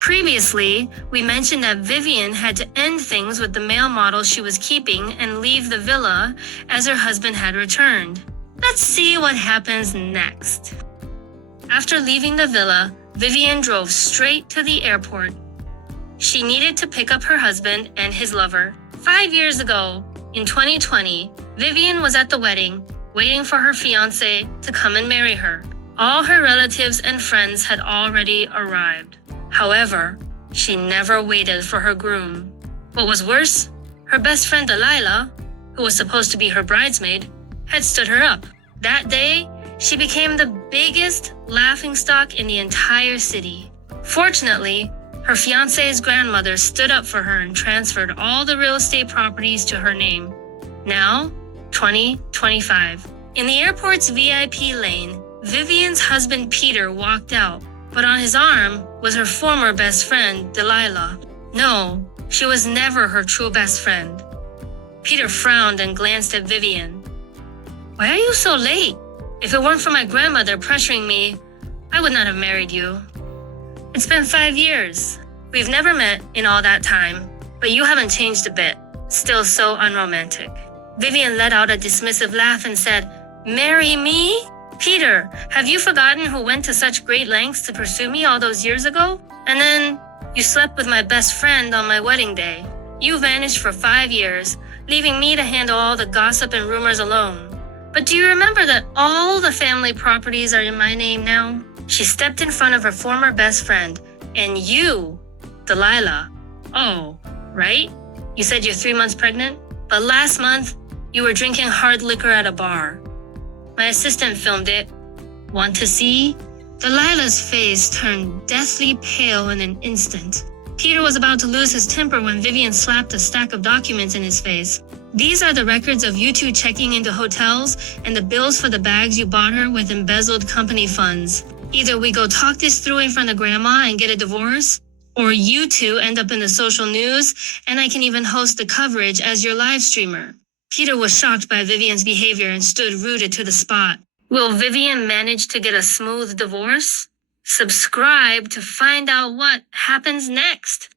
Previously, we mentioned that Vivian had to end things with the male model she was keeping and leave the villa as her husband had returned. Let's see what happens next. After leaving the villa, Vivian drove straight to the airport. She needed to pick up her husband and his lover. 5 years ago, in 2020, Vivian was at the wedding, waiting for her fiancé to come and marry her. All her relatives and friends had already arrived. However, she never waited for her groom. What was worse, her best friend Delilah, who was supposed to be her bridesmaid, had stood her up. That day, she became the biggest laughingstock in the entire city. Fortunately, her fiancé's grandmother stood up for her and transferred all the real estate properties to her name. Now, 2025. In the airport's VIP lane, Vivian's husband Peter walked out, but on his arm was her former best friend, Delilah. No, she was never her true best friend. Peter frowned and glanced at Vivian. "Why are you so late? If it weren't for my grandmother pressuring me, I would not have married you. It's been 5 years. We've never met in all that time, but you haven't changed a bit. Still so unromantic." Vivian let out a dismissive laugh and said, "Marry me? Peter, have you forgotten who went to such great lengths to pursue me all those years ago? And then you slept with my best friend on my wedding day. You vanished for 5 years, leaving me to handle all the gossip and rumors alone. But do you remember that all the family properties are in my name now?" She stepped in front of her former best friend. "And you, Delilah. Oh, right? You said you're 3 months pregnant? But last month, you were drinking hard liquor at a bar. My assistant filmed it. Want to see?" Delilah's face turned deathly pale in an instant. Peter was about to lose his temper when Vivian slapped a stack of documents in his face. "These are the records of you two checking into hotels and the bills for the bags you bought her with embezzled company funds. Either we go talk this through in front of Grandma and get a divorce, or you two end up in the social news and I can even host the coverage as your live streamer." Peter was shocked by Vivian's behavior and stood rooted to the spot. Will Vivian manage to get a smooth divorce? Subscribe to find out what happens next.